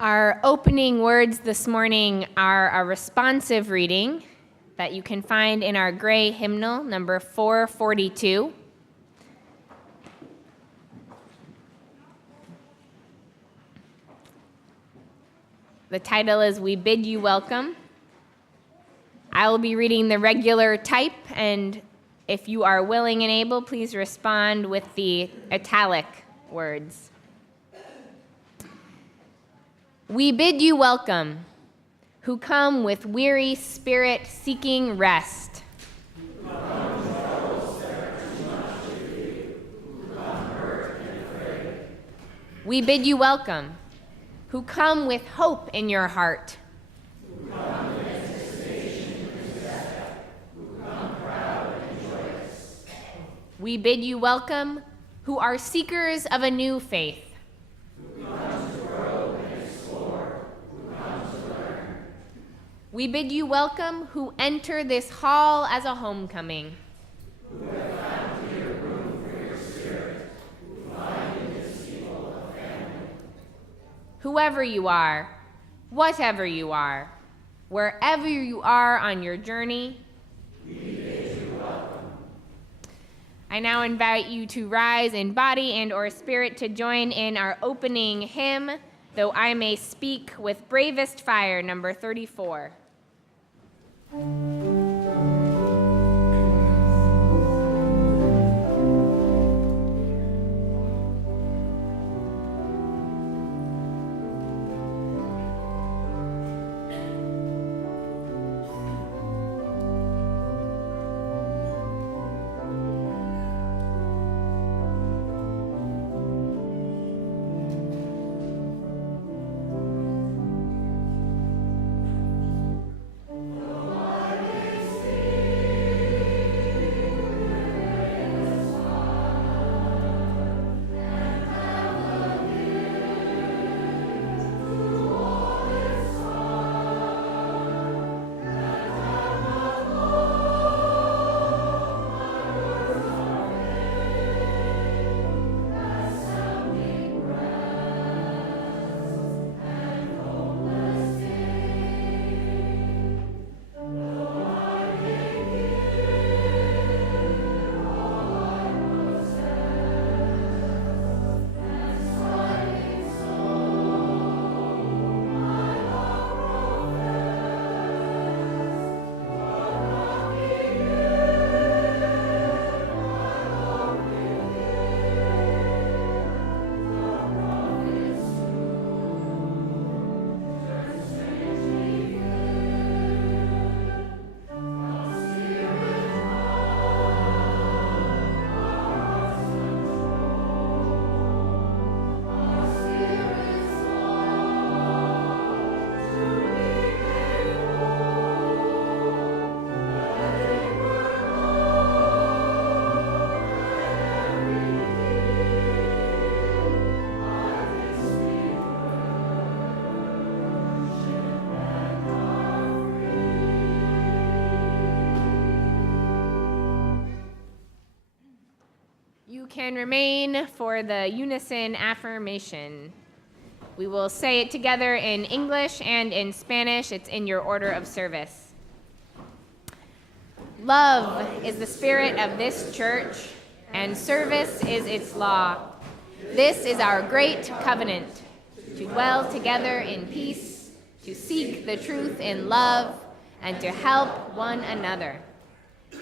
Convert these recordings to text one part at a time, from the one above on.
Our opening words this morning are a responsive reading that you can find in our gray hymnal, number 442. The title is "We Bid You Welcome." I will be reading the regular type, and if you are willing and able, please respond with the italic words. We bid you welcome, who come with weary spirit seeking rest. Who come with troubles that are too much to be, who come hurt and afraid. We bid you welcome, who come with hope in your heart. Who come with anticipation and death, who come proud and joyous. We bid you welcome, who are seekers of a new faith. Who come to grow and explore, who come to learn. We bid you welcome, who enter this hall as a homecoming. Who have found here room for your spirit, who find in this people a family. Whoever you are, whatever you are, wherever you are on your journey, we bid you welcome. I now invite you to rise in body and or spirit to join in our opening hymn, Though I May Speak with Bravest Fire, number 34. Though I may can remain for the unison affirmation. We will say it together in English and in Spanish. It's in your order of service. Love is the spirit of this church, and service is its law. This is our great covenant, to dwell together in peace, to seek the truth in love, and to help one another.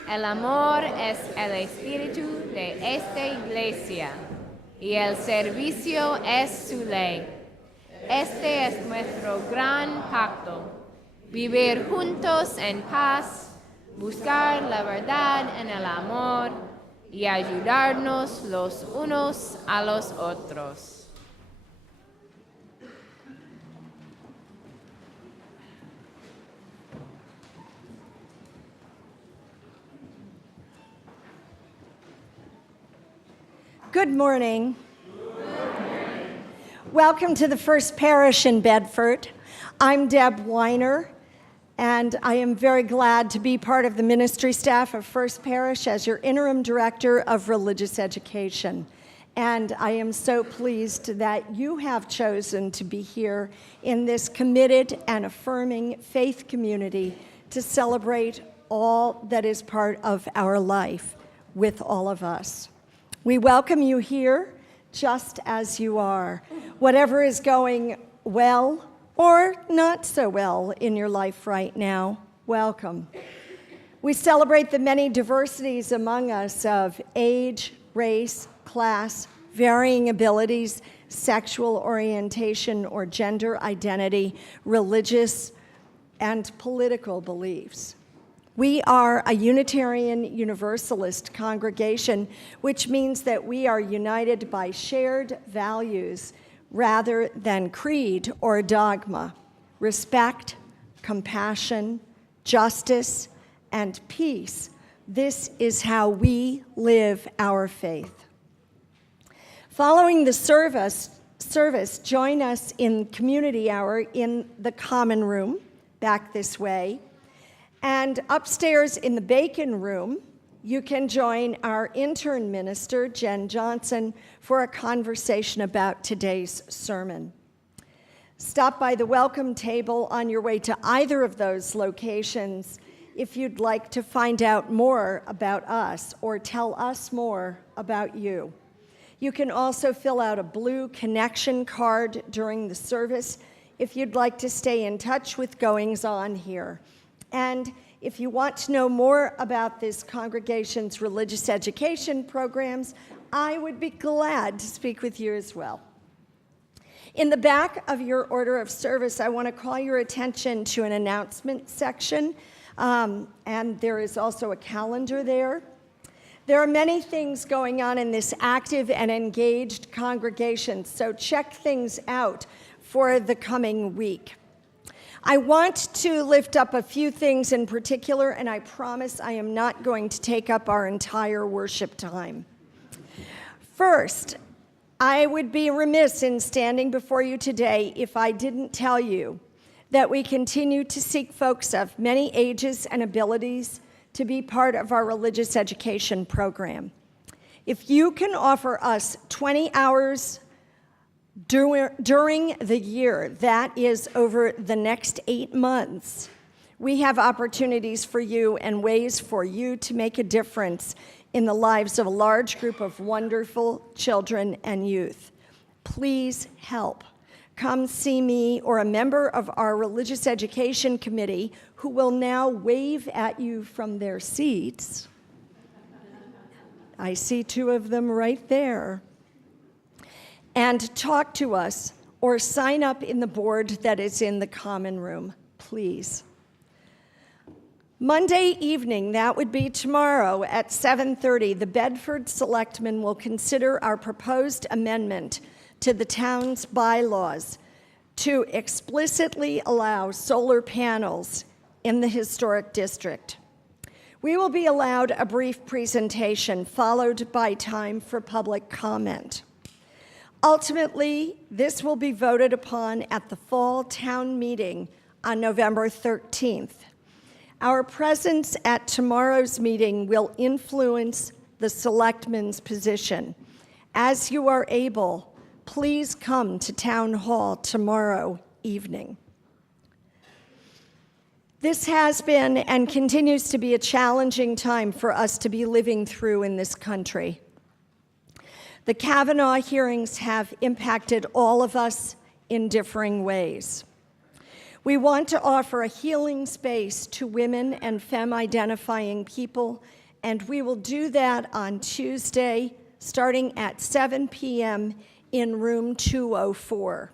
El amor es el espíritu de esta iglesia, y el servicio es su ley. Este es nuestro gran pacto, vivir juntos en paz, buscar la verdad en el amor y ayudarnos los unos a los otros. Good morning. Welcome to the First Parish in Bedford. I'm Deb Weiner, and I am very glad to be part of the ministry staff of First Parish as your interim director of religious education. And I am so pleased that you have chosen to be here in this committed and affirming faith community to celebrate all that is part of our life with all of us. We welcome you here just as you are. Whatever is going well or not so well in your life right now, welcome. We celebrate the many diversities among us of age, race, class, varying abilities, sexual orientation or gender identity, religious and political beliefs. We are a Unitarian Universalist congregation, which means that we are united by shared values rather than creed or dogma. Respect, compassion, justice, and peace. This is how we live our faith. Following the service, join us in community hour in the common room, back this way. And upstairs in the Bacon Room, you can join our intern minister, Jen Johnson, for a conversation about today's sermon. Stop by the welcome table on your way to either of those locations if you'd like to find out more about us or tell us more about you. You can also fill out a blue connection card during the service if you'd like to stay in touch with goings-on here. And if you want to know more about this congregation's religious education programs, I would be glad to speak with you as well. In the back of your order of service, I want to call your attention to an announcement section, and there is also a calendar there. There are many things going on in this active and engaged congregation, so check things out for the coming week. I want to lift up a few things in particular, and I promise I am not going to take up our entire worship time. First, I would be remiss in standing before you today if I didn't tell you that we continue to seek folks of many ages and abilities to be part of our religious education program. If you can offer us 20 hours during the year, that is over the next 8 months, we have opportunities for you and ways for you to make a difference in the lives of a large group of wonderful children and youth. Please help. Come see me or a member of our religious education committee who will now wave at you from their seats. I see 2 of them right there. And talk to us or sign up in the board that is in the common room, please. Monday evening, that would be tomorrow at 7:30, the Bedford Selectmen will consider our proposed amendment to the town's bylaws to explicitly allow solar panels in the historic district. We will be allowed a brief presentation followed by time for public comment. Ultimately, this will be voted upon at the fall town meeting on November 13th. Our presence at tomorrow's meeting will influence the selectman's position. As you are able, please come to Town Hall tomorrow evening. This has been and continues to be a challenging time for us to be living through in this country. The Kavanaugh hearings have impacted all of us in differing ways. We want to offer a healing space to women and femme-identifying people, and we will do that on Tuesday, starting at 7 p.m. in room 204.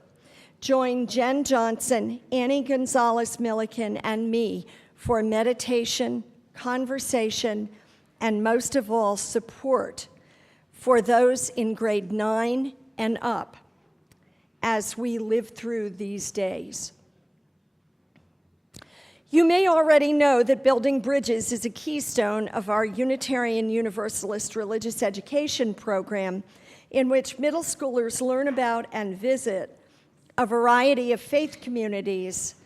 Join Jen Johnson, Annie Gonzalez-Milliken, and me for meditation, conversation, and most of all, support for those in grade 9 and up as we live through these days. You may already know that Building Bridges is a keystone of our Unitarian Universalist religious education program, in which middle schoolers learn about and visit a variety of faith communities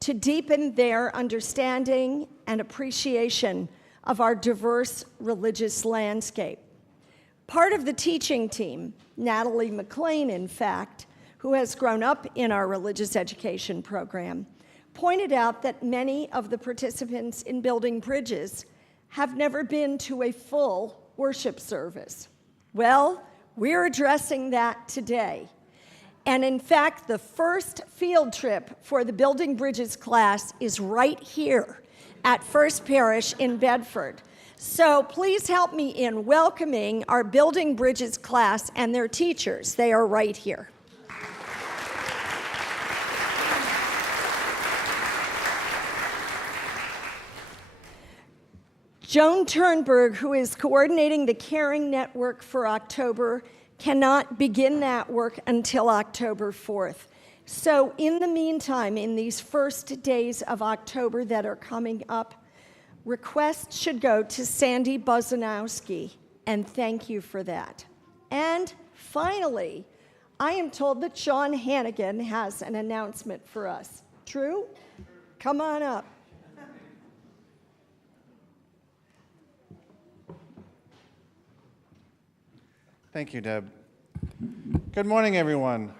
to deepen their understanding and appreciation of our diverse religious landscape. Part of the teaching team, Natalie McLean, in fact, who has grown up in our religious education program, pointed out that many of the participants in Building Bridges have never been to a full worship service. Well, we're addressing that today. And in fact, the first field trip for the Building Bridges class is right here at First Parish in Bedford. So please help me in welcoming our Building Bridges class and their teachers. They are right here. Joan Turnberg, who is coordinating the Caring Network for October, cannot begin that work until October 4th. So in the meantime, in these first days of October that are coming up, requests should go to Sandy Buzanowski, and thank you for that. And finally, I am told that Sean Hannigan has an announcement for us. True? Come on up. Thank you, Deb. Good morning, everyone.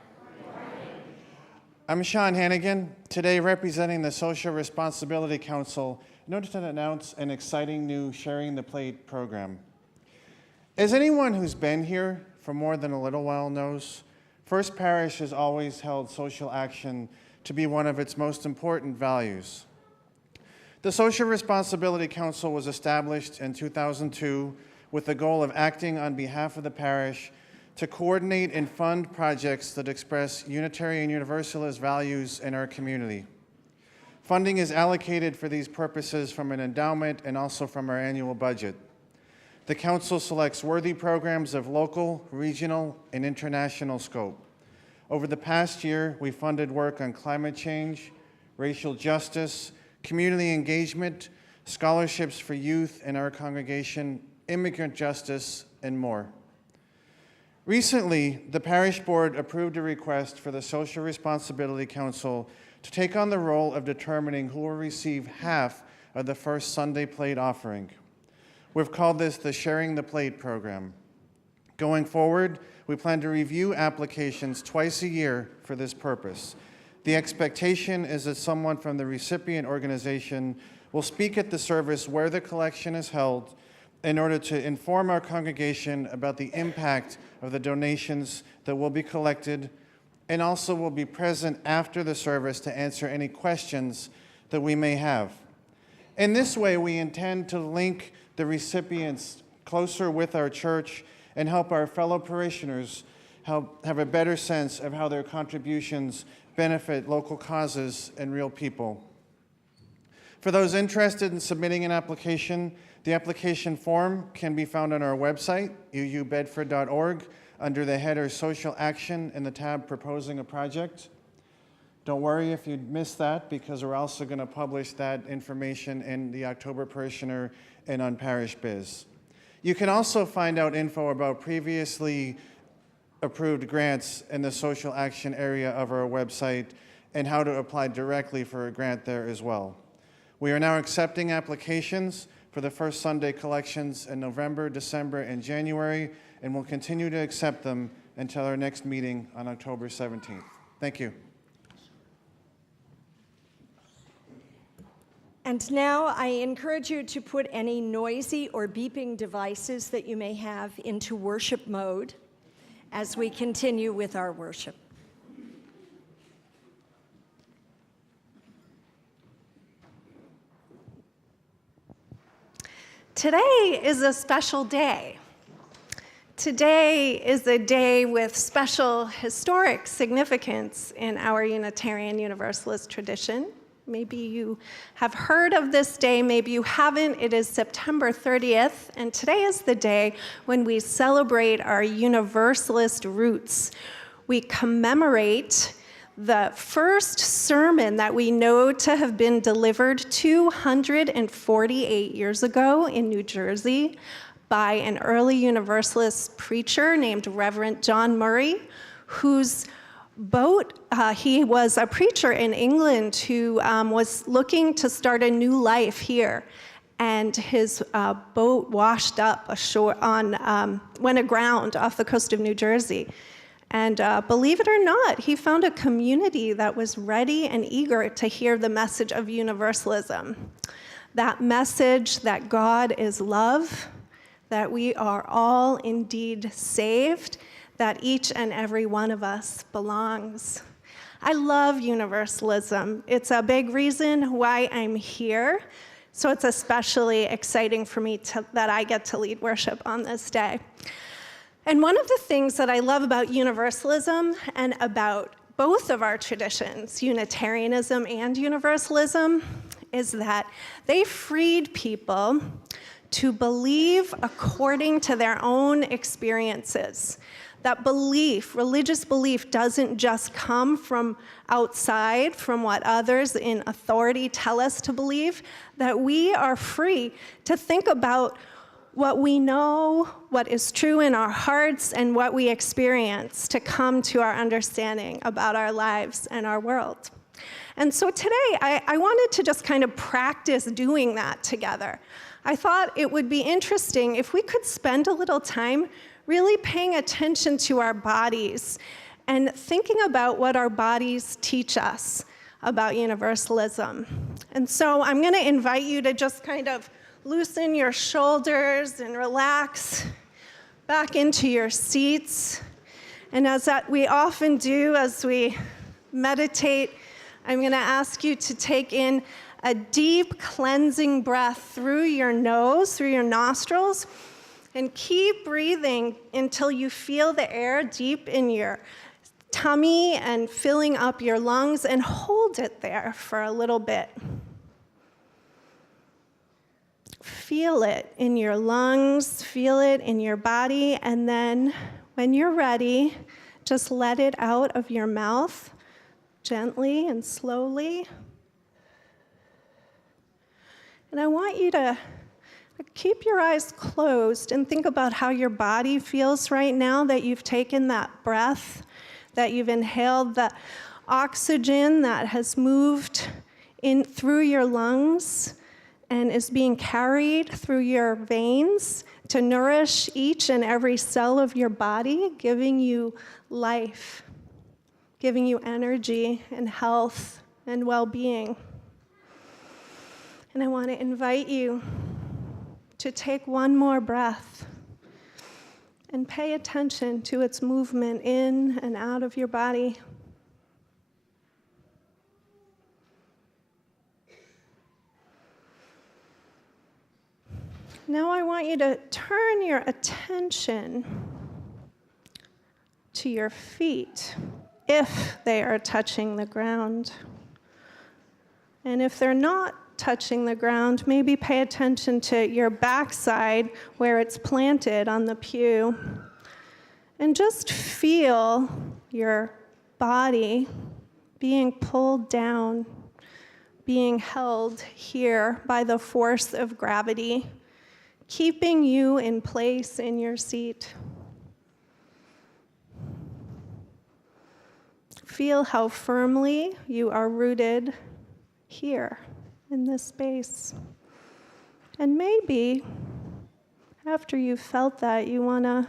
I'm Sean Hannigan, today representing the Social Responsibility Council in order to announce an exciting new Sharing the Plate program. As anyone who's been here for more than a little while knows, First Parish has always held social action to be one of its most important values. The Social Responsibility Council was established in 2002 with the goal of acting on behalf of the parish to coordinate and fund projects that express Unitarian Universalist values in our community. Funding is allocated for these purposes from an endowment and also from our annual budget. The Council selects worthy programs of local, regional, and international scope. Over the past year, we funded work on climate change, racial justice, community engagement, scholarships for youth in our congregation, immigrant justice, and more. Recently, the Parish Board approved a request for the Social Responsibility Council to take on the role of determining who will receive half of the first Sunday plate offering. We've called this the Sharing the Plate program. Going forward, we plan to review applications twice a year for this purpose. The expectation is that someone from the recipient organization will speak at the service where the collection is held in order to inform our congregation about the impact of the donations that will be collected, and also will be present after the service to answer any questions that we may have. In this way, we intend to link the recipients closer with our church and help our fellow parishioners have a better sense of how their contributions benefit local causes and real people. For those interested in submitting an application, the application form can be found on our website, uubedford.org, under the header Social Action in the tab Proposing a Project. Don't worry if you missed that, because we're also going to publish that information in the October Parishioner and on Parish Biz. You can also find out info about previously approved grants in the social action area of our website and how to apply directly for a grant there as well. We are now accepting applications for the first Sunday collections in November, December, and January, and will continue to accept them until our next meeting on October 17th. Thank you. And now I encourage you to put any noisy or beeping devices that you may have into worship mode as we continue with our worship. Today is a special day. Today is a day with special historic significance in our Unitarian Universalist tradition. Maybe you have heard of this day, maybe you haven't. It is September 30th, and today is the day when we celebrate our Universalist roots. We commemorate the first sermon that we know to have been delivered 248 years ago in New Jersey by an early Universalist preacher named Reverend John Murray, whose boat, he was a preacher in England who was looking to start a new life here. And his boat washed up ashore went aground off the coast of New Jersey. And believe it or not, he found a community that was ready and eager to hear the message of universalism. That message that God is love, that we are all indeed saved, that each and every one of us belongs. I love universalism. It's a big reason why I'm here. So it's especially exciting for me that I get to lead worship on this day. And one of the things that I love about universalism and about both of our traditions, Unitarianism and Universalism, is that they freed people to believe according to their own experiences. That belief, religious belief, doesn't just come from outside, from what others in authority tell us to believe, that we are free to think about what we know, what is true in our hearts, and what we experience to come to our understanding about our lives and our world. And so today, I wanted to just kind of practice doing that together. I thought it would be interesting if we could spend a little time really paying attention to our bodies and thinking about what our bodies teach us about universalism. And so I'm going to invite you to just kind of loosen your shoulders and relax back into your seats. And as we often do as we meditate, I'm going to ask you to take in a deep cleansing breath through your nose, through your nostrils, and keep breathing until you feel the air deep in your tummy and filling up your lungs, and hold it there for a little bit. Feel it in your lungs, feel it in your body, and then when you're ready, just let it out of your mouth gently and slowly. And I want you to keep your eyes closed and think about how your body feels right now that you've taken that breath, that you've inhaled the oxygen that has moved in through your lungs and is being carried through your veins to nourish each and every cell of your body, giving you life, giving you energy and health and well-being. And I want to invite you to take one more breath and pay attention to its movement in and out of your body. Now I want you to turn your attention to your feet, if they are touching the ground. And if they're not touching the ground, maybe pay attention to your backside where it's planted on the pew. And just feel your body being pulled down, being held here by the force of gravity, keeping you in place in your seat. Feel how firmly you are rooted here in this space. And maybe after you've felt that, you want to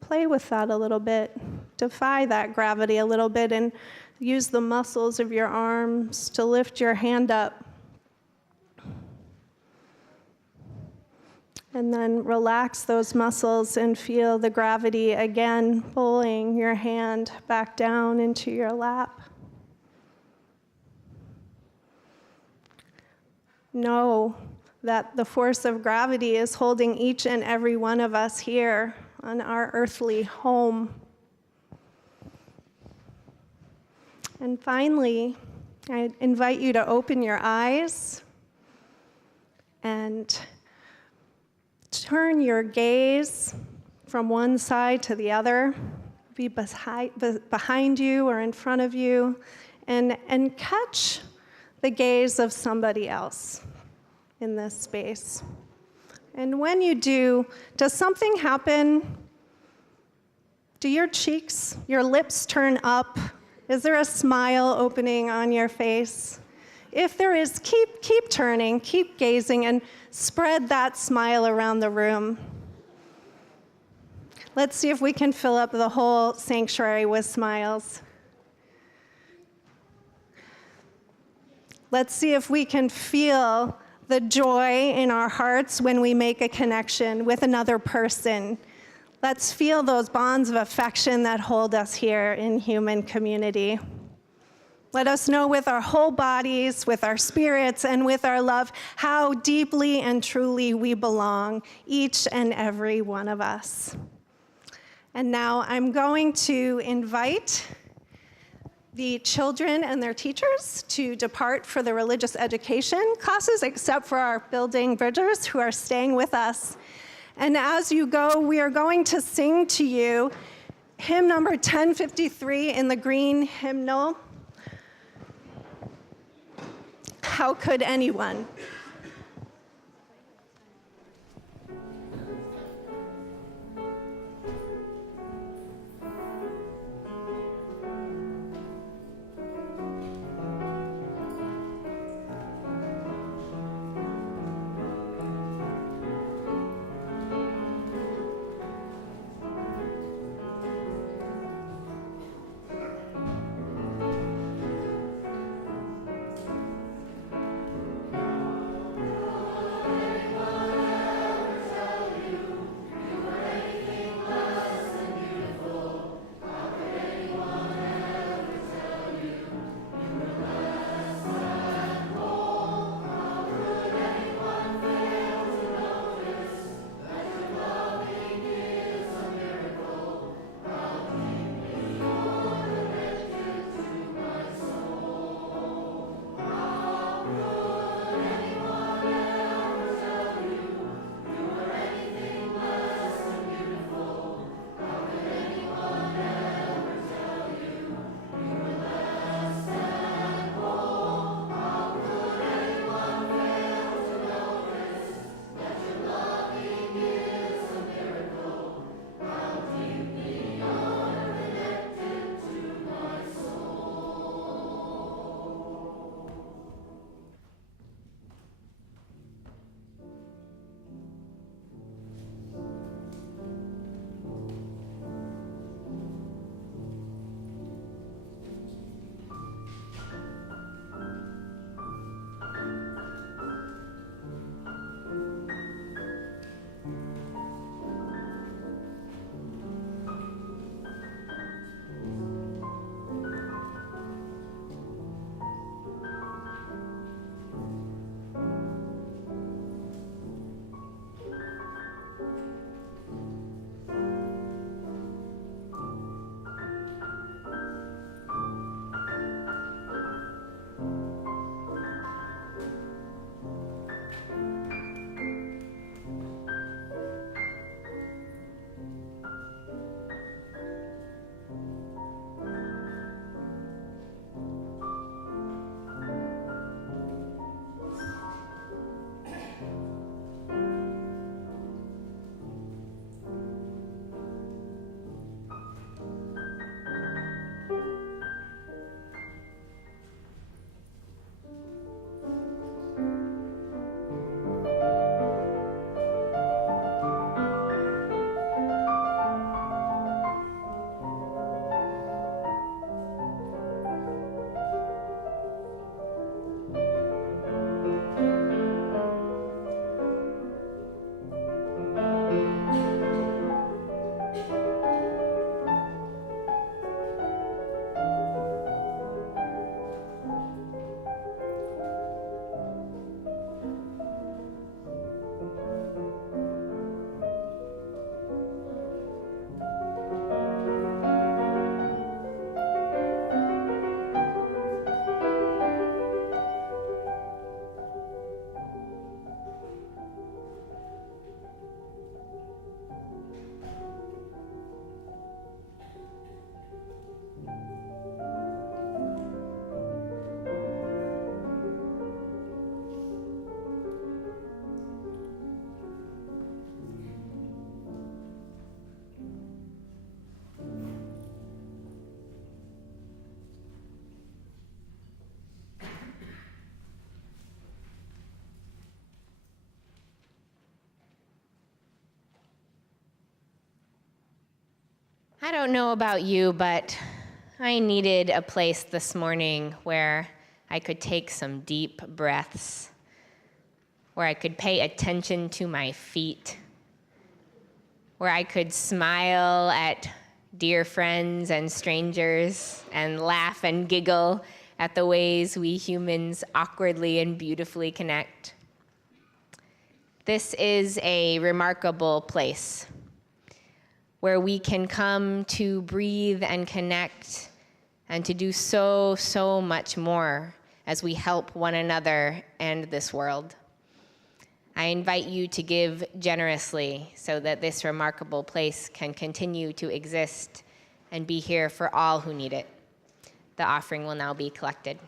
play with that a little bit, defy that gravity a little bit, and use the muscles of your arms to lift your hand up. And then relax those muscles and feel the gravity again pulling your hand back down into your lap. Know that the force of gravity is holding each and every one of us here on our earthly home. And finally, I invite you to open your eyes and turn your gaze from one side to the other, be behind you or in front of you, and catch the gaze of somebody else in this space. And when you do, does something happen? Do your cheeks, your lips turn up? Is there a smile opening on your face? If there is, keep turning, keep gazing, and spread that smile around the room. Let's see if we can fill up the whole sanctuary with smiles. Let's see if we can feel the joy in our hearts when we make a connection with another person. Let's feel those bonds of affection that hold us here in human community. Let us know with our whole bodies, with our spirits, and with our love, how deeply and truly we belong, each and every one of us. And now I'm going to invite the children and their teachers to depart for the religious education classes, except for our building bridgers who are staying with us. And as you go, we are going to sing to you hymn number 1053 in the green hymnal, How Could Anyone? I don't know about you, but I needed a place this morning where I could take some deep breaths, where I could pay attention to my feet, where I could smile at dear friends and strangers and laugh and giggle at the ways we humans awkwardly and beautifully connect. This is a remarkable place where we can come to breathe and connect and to do so, so much more as we help one another and this world. I invite you to give generously so that this remarkable place can continue to exist and be here for all who need it. The offering will now be collected.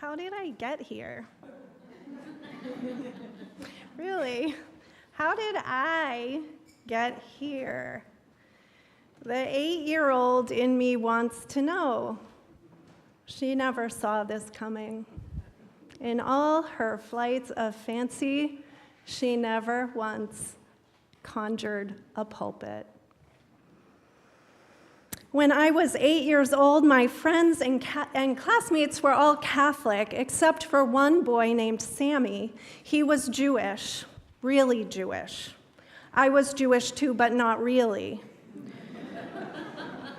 how did I get here? Really, how did I get here? The 8-year-old in me wants to know. She never saw this coming. In all her flights of fancy, she never once conjured a pulpit. When I was 8 years old, my friends and classmates were all Catholic, except for one boy named Sammy. He was Jewish, really Jewish. I was Jewish too, but not really.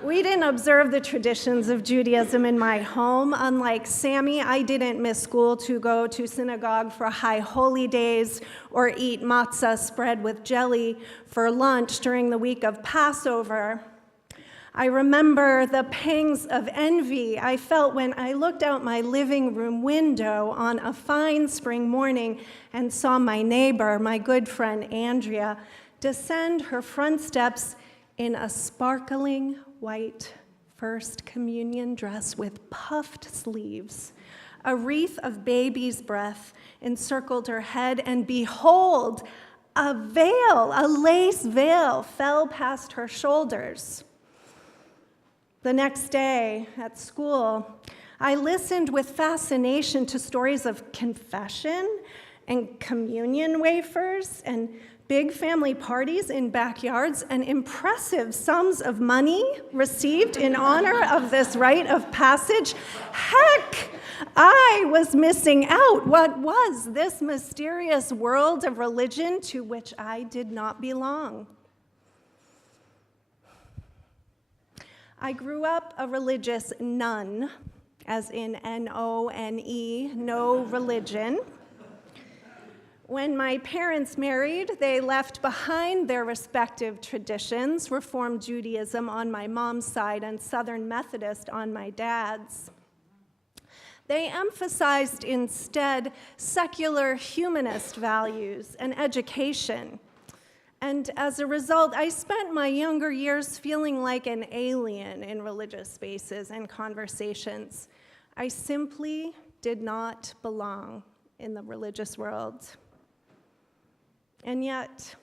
We didn't observe the traditions of Judaism in my home. Unlike Sammy, I didn't miss school to go to synagogue for high holy days or eat matzah spread with jelly for lunch during the week of Passover. I remember the pangs of envy I felt when I looked out my living room window on a fine spring morning and saw my neighbor, my good friend Andrea, descend her front steps in a sparkling white First Communion dress with puffed sleeves. A wreath of baby's breath encircled her head, and behold, a veil, a lace veil, fell past her shoulders. The next day at school, I listened with fascination to stories of confession and communion wafers and big family parties in backyards and impressive sums of money received in honor of this rite of passage. Heck, I was missing out. What was this mysterious world of religion to which I did not belong? I grew up a religious nun, as in N-O-N-E, no religion. When my parents married, they left behind their respective traditions, Reformed Judaism on my mom's side and Southern Methodist on my dad's. They emphasized instead secular humanist values and education. And as a result, I spent my younger years feeling like an alien in religious spaces and conversations. I simply did not belong in the religious world. And yet,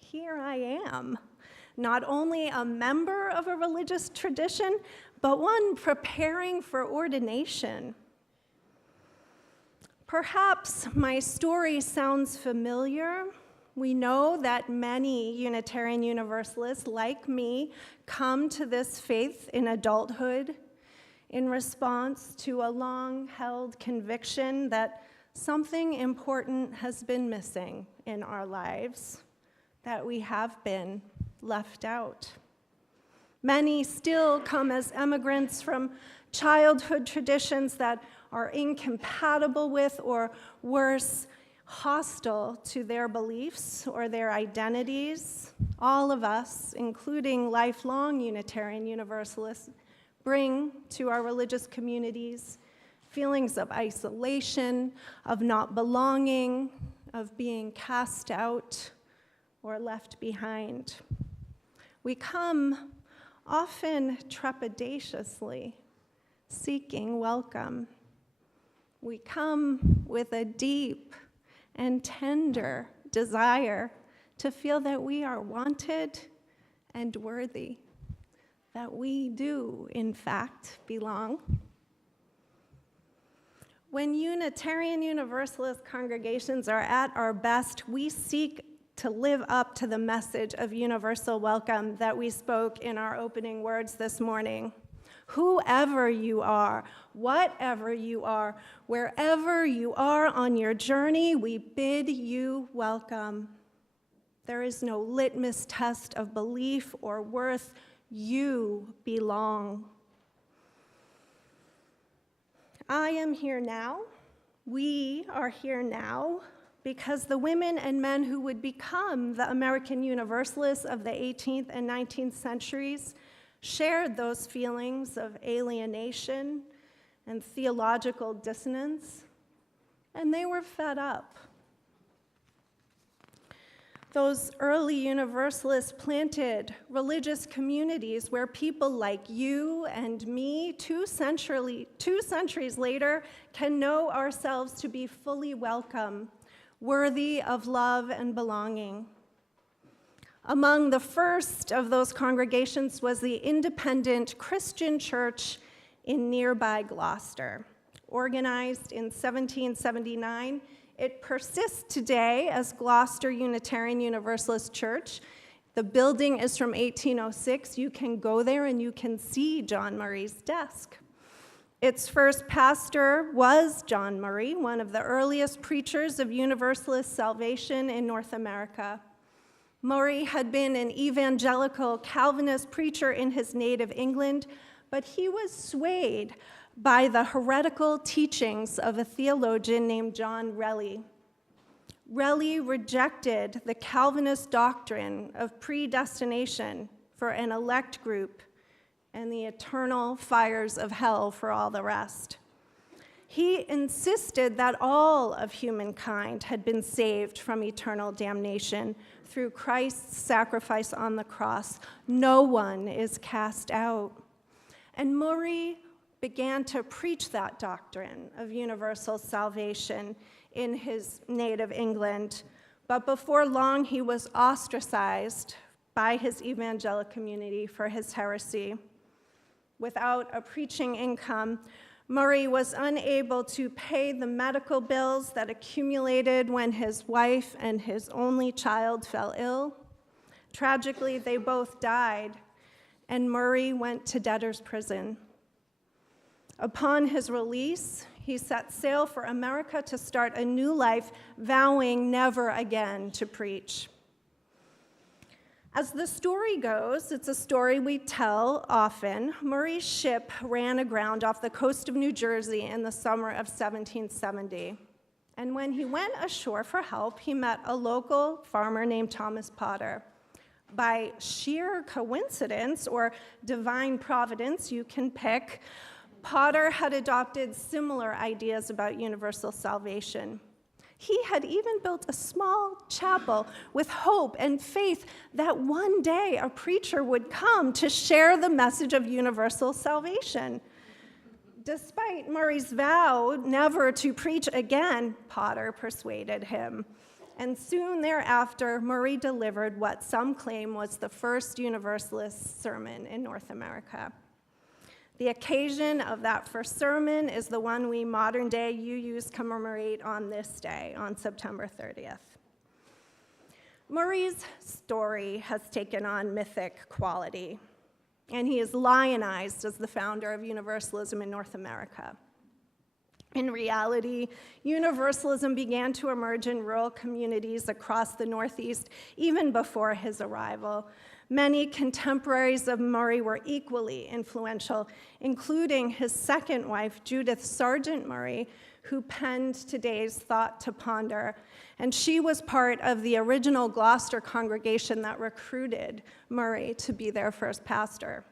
here I am, not only a member of a religious tradition, but one preparing for ordination. Perhaps my story sounds familiar. We know that many Unitarian Universalists, like me, come to this faith in adulthood in response to a long-held conviction that something important has been missing in our lives, that we have been left out. Many still come as immigrants from childhood traditions that are incompatible with, or worse, hostile to their beliefs or their identities. All of us, including lifelong Unitarian Universalists, bring to our religious communities feelings of isolation, of not belonging, of being cast out or left behind. We come often trepidatiously, seeking welcome. We come with a deep and tender desire to feel that we are wanted and worthy, that we do, in fact, belong. When Unitarian Universalist congregations are at our best, we seek to live up to the message of universal welcome that we spoke in our opening words this morning. Whoever you are, whatever you are, wherever you are on your journey, we bid you welcome. There is no litmus test of belief or worth. You belong. I am here now. We are here now because the women and men who would become the American Universalists of the 18th and 19th centuries shared those feelings of alienation and theological dissonance, and they were fed up. Those early Universalists planted religious communities where people like you and me, two centuries later, can know ourselves to be fully welcome, worthy of love and belonging. Among the first of those congregations was the Independent Christian Church in nearby Gloucester. Organized in 1779, it persists today as Gloucester Unitarian Universalist Church. The building is from 1806. You can go there and you can see John Murray's desk. Its first pastor was John Murray, one of the earliest preachers of Universalist salvation in North America. Murray had been an evangelical Calvinist preacher in his native England, but he was swayed by the heretical teachings of a theologian named John Relly. Relly rejected the Calvinist doctrine of predestination for an elect group and the eternal fires of hell for all the rest. He insisted that all of humankind had been saved from eternal damnation through Christ's sacrifice on the cross. No one is cast out. And Murray began to preach that doctrine of universal salvation in his native England. But before long, he was ostracized by his evangelical community for his heresy. Without a preaching income, Murray was unable to pay the medical bills that accumulated when his wife and his only child fell ill. Tragically, they both died, and Murray went to debtor's prison. Upon his release, he set sail for America to start a new life, vowing never again to preach. As the story goes, it's a story we tell often. Murray's ship ran aground off the coast of New Jersey in the summer of 1770. And when he went ashore for help, he met a local farmer named Thomas Potter. By sheer coincidence or divine providence, you can pick, Potter had adopted similar ideas about universal salvation. He had even built a small chapel with hope and faith that one day a preacher would come to share the message of universal salvation. Despite Murray's vow never to preach again, Potter persuaded him. And soon thereafter, Murray delivered what some claim was the first Universalist sermon in North America. The occasion of that first sermon is the one we modern day UUs commemorate on this day, on September 30th. Murray's story has taken on mythic quality, and he is lionized as the founder of Universalism in North America. In reality, Universalism began to emerge in rural communities across the Northeast even before his arrival. Many contemporaries of Murray were equally influential, including his second wife, Judith Sargent Murray, who penned today's Thought to Ponder. And she was part of the original Gloucester congregation that recruited Murray to be their first pastor.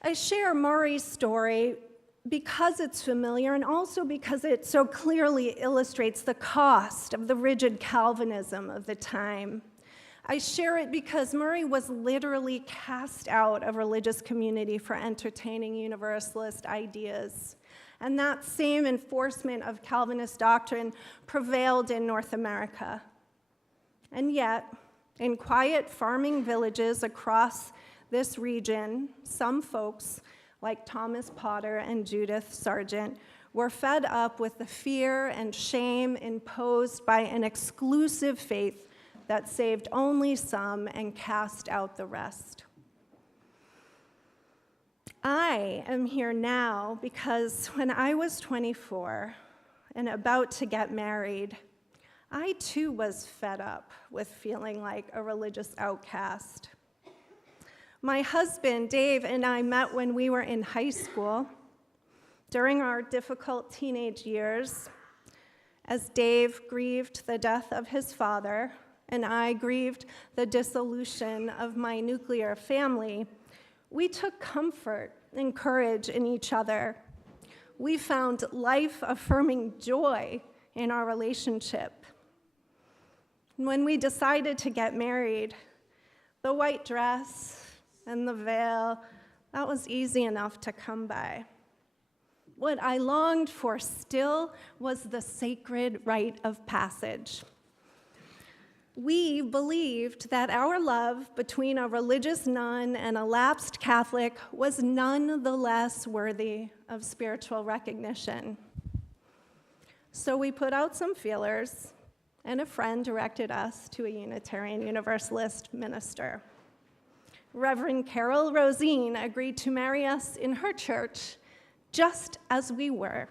I share Murray's story because it's familiar and also because it so clearly illustrates the cost of the rigid Calvinism of the time. I share it because Murray was literally cast out of religious community for entertaining Universalist ideas. And that same enforcement of Calvinist doctrine prevailed in North America. And yet, in quiet farming villages across this region, some folks, like Thomas Potter and Judith Sargent, were fed up with the fear and shame imposed by an exclusive faith that saved only some and cast out the rest. I am here now because when I was 24 and about to get married, I too was fed up with feeling like a religious outcast. My husband, Dave, and I met when we were in high school. During our difficult teenage years, as Dave grieved the death of his father, and I grieved the dissolution of my nuclear family, we took comfort and courage in each other. We found life-affirming joy in our relationship. When we decided to get married, the white dress and the veil, that was easy enough to come by. What I longed for still was the sacred rite of passage. We believed that our love between a religious nun and a lapsed Catholic was none the less worthy of spiritual recognition. So we put out some feelers, and a friend directed us to a Unitarian Universalist minister. Reverend Carol Rosine agreed to marry us in her church just as we were,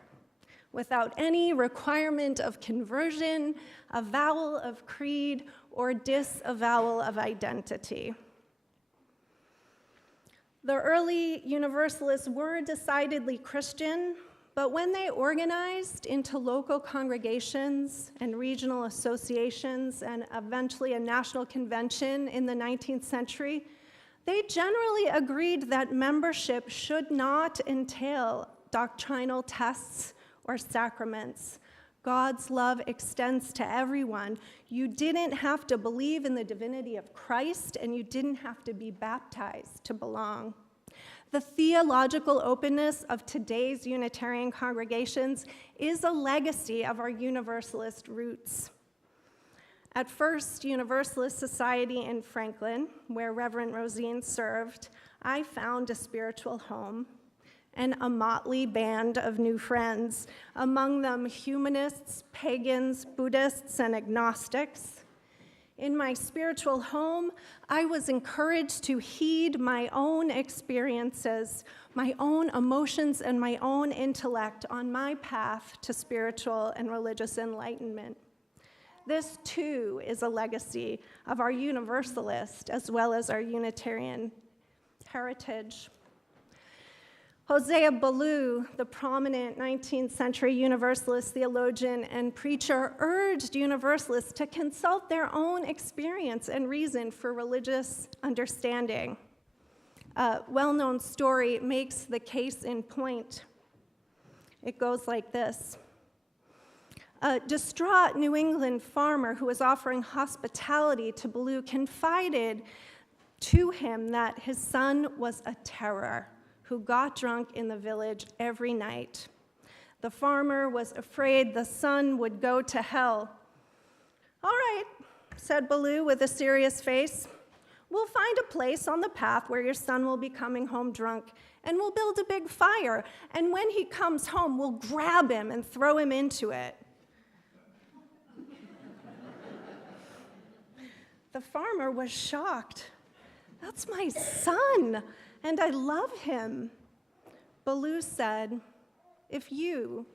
without any requirement of conversion, avowal of creed, or disavowal of identity. The early Universalists were decidedly Christian, but when they organized into local congregations and regional associations and eventually a national convention in the 19th century, they generally agreed that membership should not entail doctrinal tests or sacraments. God's love extends to everyone. You didn't have to believe in the divinity of Christ, and you didn't have to be baptized to belong. The theological openness of today's Unitarian congregations is a legacy of our Universalist roots. At First Universalist Society in Franklin, where Reverend Rosine served, I found a spiritual home and a motley band of new friends, among them humanists, pagans, Buddhists, and agnostics. In my spiritual home, I was encouraged to heed my own experiences, my own emotions, and my own intellect on my path to spiritual and religious enlightenment. This, too, is a legacy of our Universalist as well as our Unitarian heritage. Hosea Ballou, the prominent 19th century Universalist theologian and preacher, urged Universalists to consult their own experience and reason for religious understanding. A well-known story makes the case in point. It goes like this. A distraught New England farmer who was offering hospitality to Ballou confided to him that his son was a terror who got drunk in the village every night. The farmer was afraid the son would go to hell. "All right," said Ballou with a serious face. "We'll find a place on the path where your son will be coming home drunk, and we'll build a big fire, and when he comes home, we'll grab him and throw him into it." The farmer was shocked. "That's my son, and I love him." Ballou said, "If you,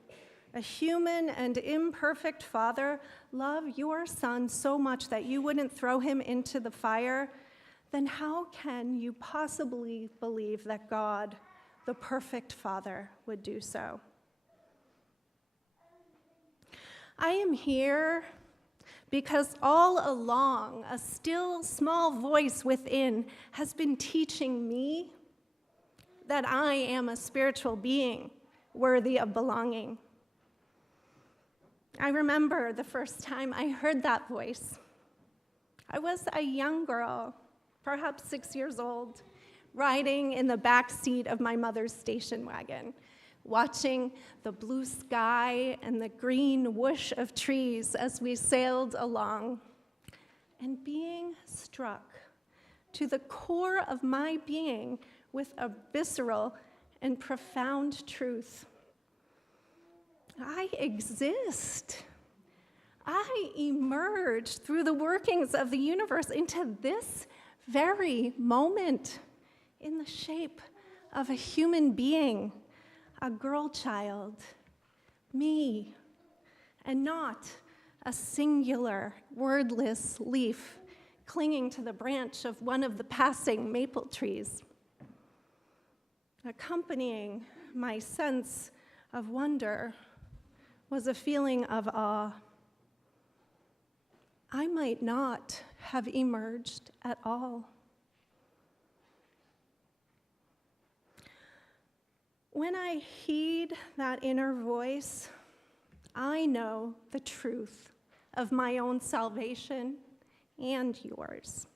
a human and imperfect father, love your son so much that you wouldn't throw him into the fire, then how can you possibly believe that God, the perfect Father, would do so?" I am here because all along, a still small voice within has been teaching me that I am a spiritual being worthy of belonging. I remember the first time I heard that voice. I was a young girl, perhaps 6 years old, riding in the back seat of my mother's station wagon, watching the blue sky and the green whoosh of trees as we sailed along, and being struck to the core of my being with a visceral and profound truth. I exist. I emerge through the workings of the universe into this very moment in the shape of a human being, a girl child, me, and not a singular, wordless leaf clinging to the branch of one of the passing maple trees. Accompanying my sense of wonder was a feeling of awe. I might not have emerged at all. When I heed that inner voice, I know the truth of my own salvation and yours.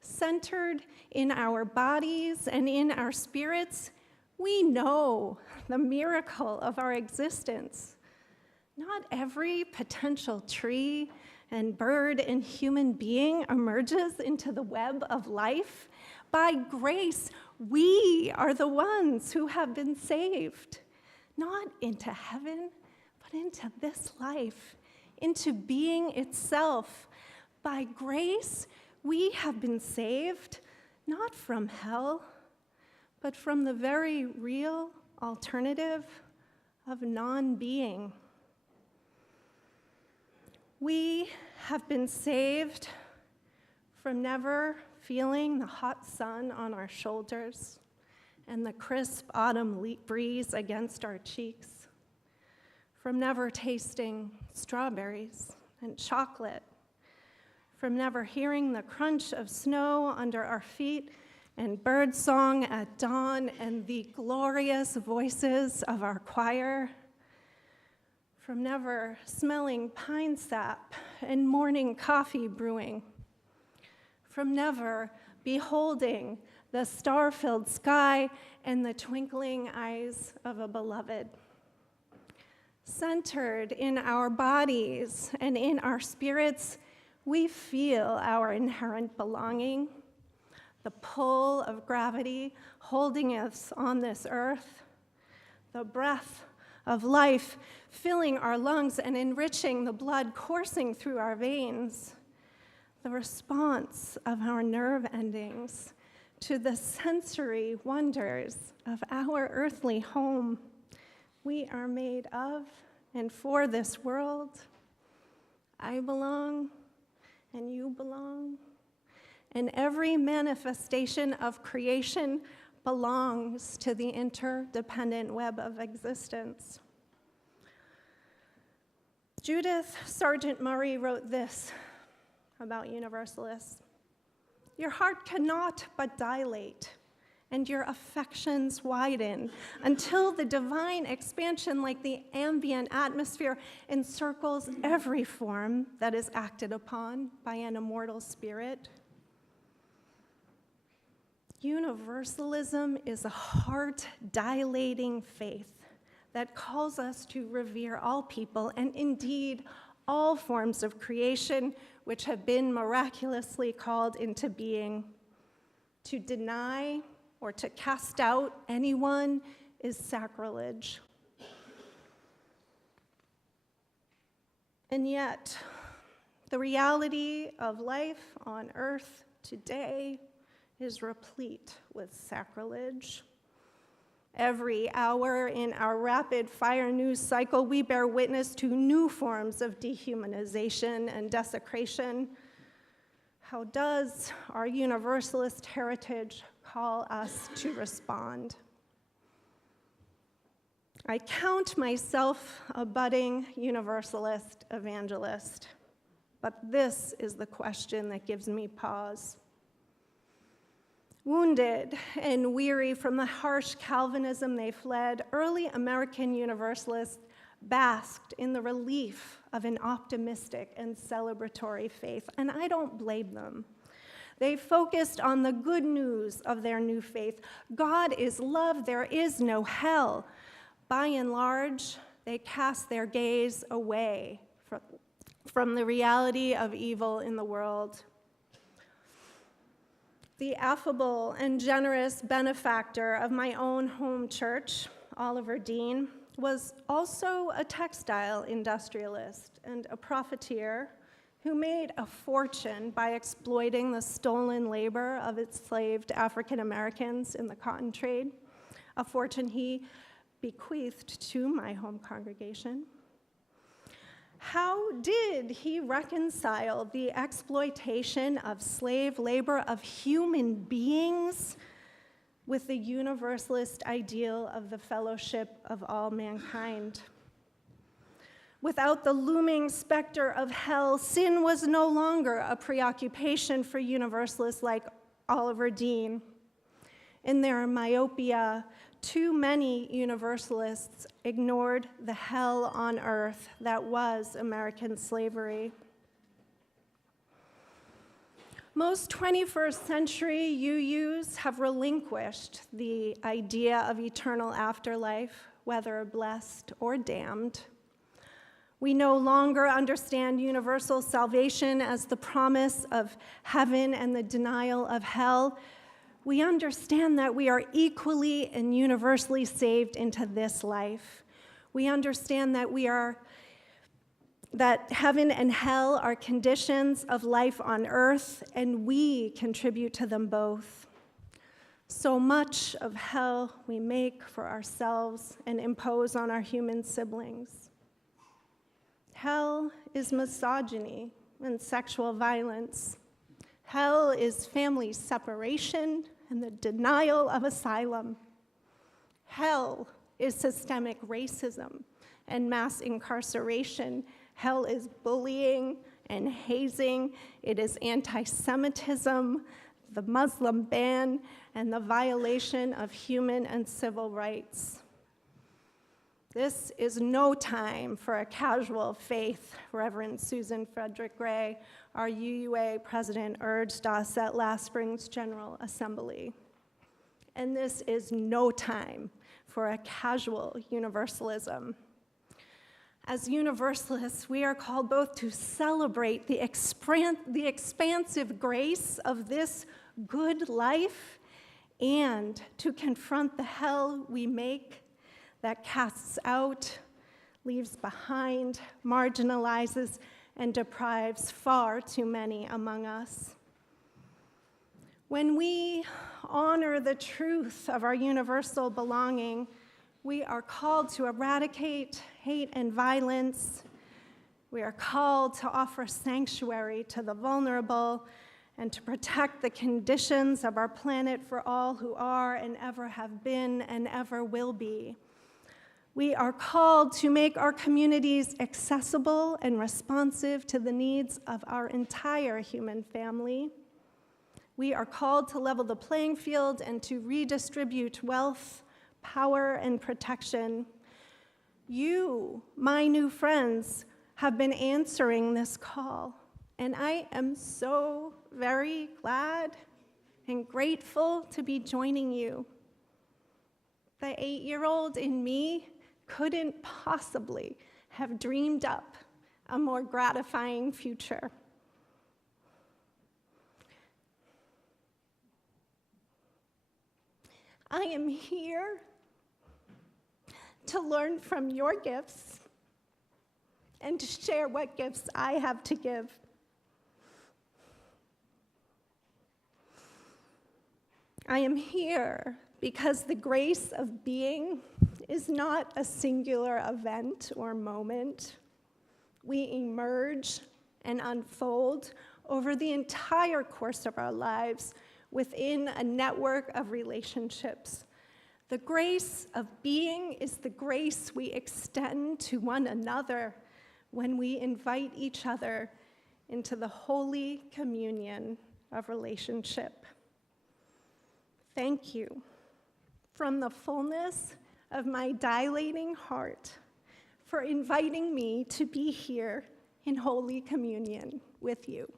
Centered in our bodies and in our spirits, we know the miracle of our existence. Not every potential tree and bird and human being emerges into the web of life. By grace, we are the ones who have been saved, not into heaven, but into this life, into being itself. By grace, we have been saved, not from hell, but from the very real alternative of non-being. We have been saved from never feeling the hot sun on our shoulders and the crisp autumn breeze against our cheeks, from never tasting strawberries and chocolate, from never hearing the crunch of snow under our feet and birdsong at dawn and the glorious voices of our choir, from never smelling pine sap and morning coffee brewing, from never beholding the star-filled sky and the twinkling eyes of a beloved. Centered in our bodies and in our spirits, we feel our inherent belonging, the pull of gravity holding us on this earth, the breath of life filling our lungs and enriching the blood coursing through our veins, the response of our nerve endings to the sensory wonders of our earthly home. We are made of and for this world. I belong, and you belong, and every manifestation of creation belongs to the interdependent web of existence. Judith Sargent Murray wrote this about Universalists: "Your heart cannot but dilate, and your affections widen until the divine expansion, like the ambient atmosphere, encircles every form that is acted upon by an immortal spirit." Universalism is a heart-dilating faith that calls us to revere all people and indeed all forms of creation which have been miraculously called into being. To deny or to cast out anyone is sacrilege. And yet, the reality of life on earth today is replete with sacrilege. Every hour in our rapid-fire news cycle, we bear witness to new forms of dehumanization and desecration. How does our Universalist heritage call us to respond? I count myself a budding Universalist evangelist, but this is the question that gives me pause. Wounded and weary from the harsh Calvinism they fled, early American Universalists basked in the relief of an optimistic and celebratory faith, and I don't blame them. They focused on the good news of their new faith. God is love, there is no hell. By and large, they cast their gaze away from the reality of evil in the world. The affable and generous benefactor of my own home church, Oliver Dean, was also a textile industrialist and a profiteer who made a fortune by exploiting the stolen labor of enslaved African Americans in the cotton trade, a fortune he bequeathed to my home congregation. How did he reconcile the exploitation of slave labor of human beings with the Universalist ideal of the fellowship of all mankind? Without the looming specter of hell, sin was no longer a preoccupation for Universalists like Oliver Dean. In their myopia, Too many Universalists ignored the hell on earth that was American slavery. Most 21st century UUs have relinquished the idea of eternal afterlife, whether blessed or damned. We no longer understand universal salvation as the promise of heaven and the denial of hell. We understand that we are equally and universally saved into this life. We understand that heaven and hell are conditions of life on earth, and we contribute to them both. So much of hell we make for ourselves and impose on our human siblings. Hell is misogyny and sexual violence. Hell is family separation and the denial of asylum. Hell is systemic racism and mass incarceration. Hell is bullying and hazing. It is anti-Semitism, the Muslim ban, and the violation of human and civil rights. This is no time for a casual faith, Reverend Susan Frederick Gray, our UUA president, urged us at last spring's General Assembly. And this is no time for a casual universalism. As Universalists, we are called both to celebrate the expansive grace of this good life and to confront the hell we make that casts out, leaves behind, marginalizes, and deprives far too many among us. When we honor the truth of our universal belonging, we are called to eradicate hate and violence. We are called to offer sanctuary to the vulnerable and to protect the conditions of our planet for all who are and ever have been and ever will be. We are called to make our communities accessible and responsive to the needs of our entire human family. We are called to level the playing field and to redistribute wealth, power, and protection. You, my new friends, have been answering this call, and I am so very glad and grateful to be joining you. The 8-year-old in me couldn't possibly have dreamed up a more gratifying future. I am here to learn from your gifts and to share what gifts I have to give. I am here because the grace of being is not a singular event or moment. We emerge and unfold over the entire course of our lives within a network of relationships. The grace of being is the grace we extend to one another when we invite each other into the holy communion of relationship. Thank you from the fullness of my dilating heart for inviting me to be here in Holy Communion with you.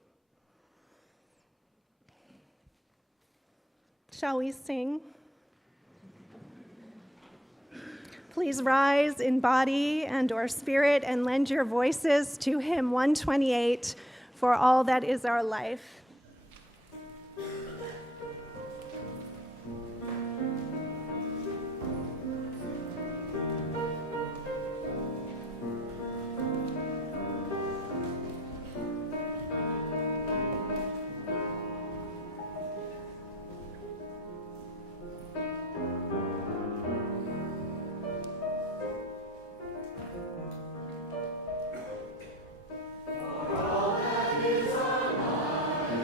Shall we sing? Please rise in body and/or spirit and lend your voices to hymn 128, For All That Is Our Life. For all that is our life.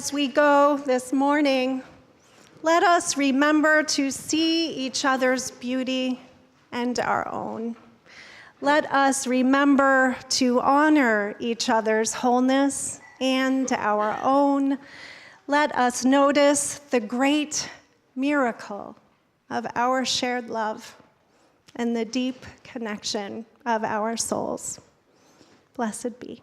as we go this morning, let us remember to see each other's beauty and our own. Let us remember to honor each other's wholeness and our own. Let us notice the great miracle of our shared love and the deep connection of our souls. Blessed be.